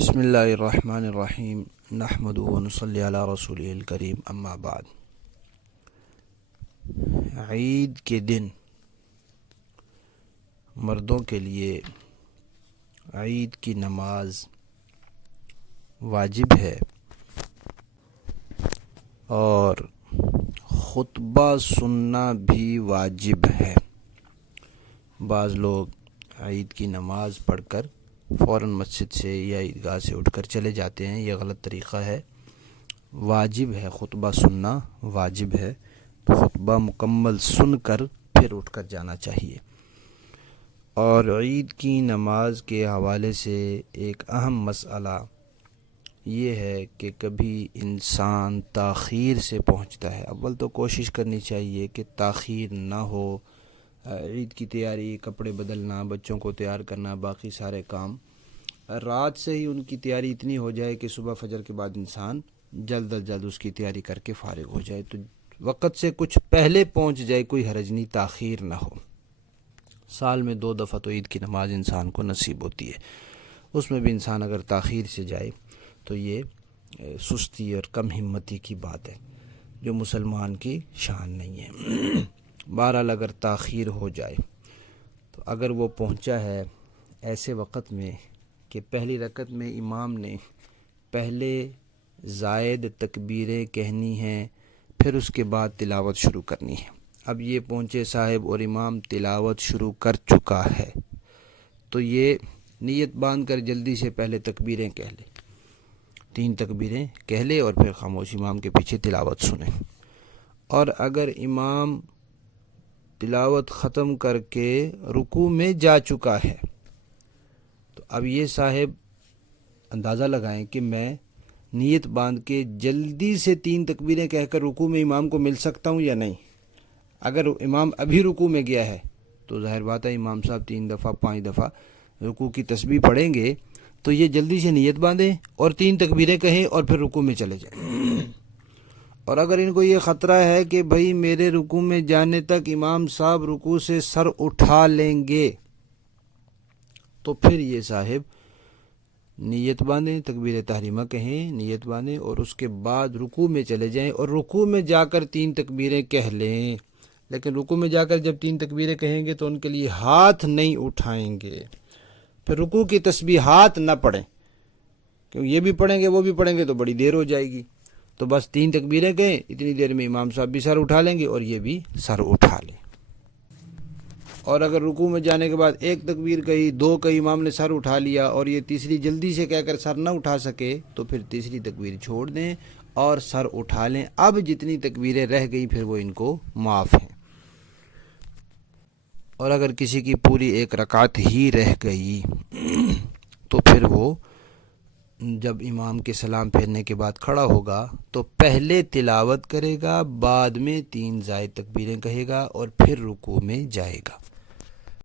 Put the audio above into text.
بسم اللہ الرحمن الرحیم نحمدہ ونصلی علی رسولہ الکریم اما بعد۔ عید کے دن مردوں کے لیے عید کی نماز واجب ہے اور خطبہ سننا بھی واجب ہے۔ بعض لوگ عید کی نماز پڑھ کر فوراً مسجد سے یا عیدگاہ سے اٹھ کر چلے جاتے ہیں، یہ غلط طریقہ ہے۔ واجب ہے، خطبہ سننا واجب ہے، تو خطبہ مکمل سن کر پھر اٹھ کر جانا چاہیے۔ اور عید کی نماز کے حوالے سے ایک اہم مسئلہ یہ ہے کہ کبھی انسان تاخیر سے پہنچتا ہے۔ اول تو کوشش کرنی چاہیے کہ تاخیر نہ ہو، عید کی تیاری، کپڑے بدلنا، بچوں کو تیار کرنا، باقی سارے کام رات سے ہی ان کی تیاری اتنی ہو جائے کہ صبح فجر کے بعد انسان جلد از جلد اس کی تیاری کر کے فارغ ہو جائے، تو وقت سے کچھ پہلے پہنچ جائے، کوئی حرج نہیں، تاخیر نہ ہو۔ سال میں 2 دفعہ تو عید کی نماز انسان کو نصیب ہوتی ہے، اس میں بھی انسان اگر تاخیر سے جائے تو یہ سستی اور کم ہمتی کی بات ہے، جو مسلمان کی شان نہیں ہے۔ بہرحال اگر تاخیر ہو جائے تو اگر وہ پہنچا ہے ایسے وقت میں کہ پہلی رکعت میں امام نے پہلے زائد تکبیریں کہنی ہیں، پھر اس کے بعد تلاوت شروع کرنی ہے، اب یہ پہنچے صاحب اور امام تلاوت شروع کر چکا ہے، تو یہ نیت باندھ کر جلدی سے پہلے تکبیریں کہہ لے، 3 تکبیریں کہہ لے اور پھر خاموش امام کے پیچھے تلاوت سنیں۔ اور اگر امام تلاوت ختم کر کے رکوع میں جا چکا ہے تو اب یہ صاحب اندازہ لگائیں کہ میں نیت باندھ کے جلدی سے 3 تکبیریں کہہ کر رکوع میں امام کو مل سکتا ہوں یا نہیں۔ اگر امام ابھی رکوع میں گیا ہے تو ظاہر بات ہے امام صاحب 3 دفعہ 5 دفعہ رکوع کی تسبیح پڑھیں گے، تو یہ جلدی سے نیت باندھیں اور 3 تکبیریں کہیں اور پھر رکوع میں چلے جائیں۔ اور اگر ان کو یہ خطرہ ہے کہ بھئی میرے رکوع میں جانے تک امام صاحب رکوع سے سر اٹھا لیں گے، تو پھر یہ صاحب نیت باندھیں، تکبیر تحریمہ کہیں، نیت باندھیں اور اس کے بعد رکوع میں چلے جائیں اور رکوع میں جا کر 3 تکبیریں کہہ لیں۔ لیکن رکوع میں جا کر جب 3 تکبیریں کہیں گے تو ان کے لیے ہاتھ نہیں اٹھائیں گے، پھر رکوع کی تسبیحات نہ پڑھیں، کیونکہ یہ بھی پڑھیں گے وہ بھی پڑھیں گے تو بڑی دیر ہو جائے گی، تو بس 3 تکبیریں کہیں، اتنی دیر میں امام صاحب بھی سر اٹھا لیں گے اور یہ بھی سر اٹھا لیں۔ اور اگر رکوع میں جانے کے بعد 1 تکبیر کہی، 2 کہی، امام نے سر اٹھا لیا اور یہ تیسری جلدی سے کہہ کر سر نہ اٹھا سکے تو پھر تیسری تکبیر چھوڑ دیں اور سر اٹھا لیں۔ اب جتنی تکبیریں رہ گئی پھر وہ ان کو معاف ہیں۔ اور اگر کسی کی پوری 1 رکعت ہی رہ گئی تو پھر وہ جب امام کے سلام پھیرنے کے بعد کھڑا ہوگا تو پہلے تلاوت کرے گا، بعد میں 3 زائد تکبیریں کہے گا اور پھر رکوع میں جائے گا۔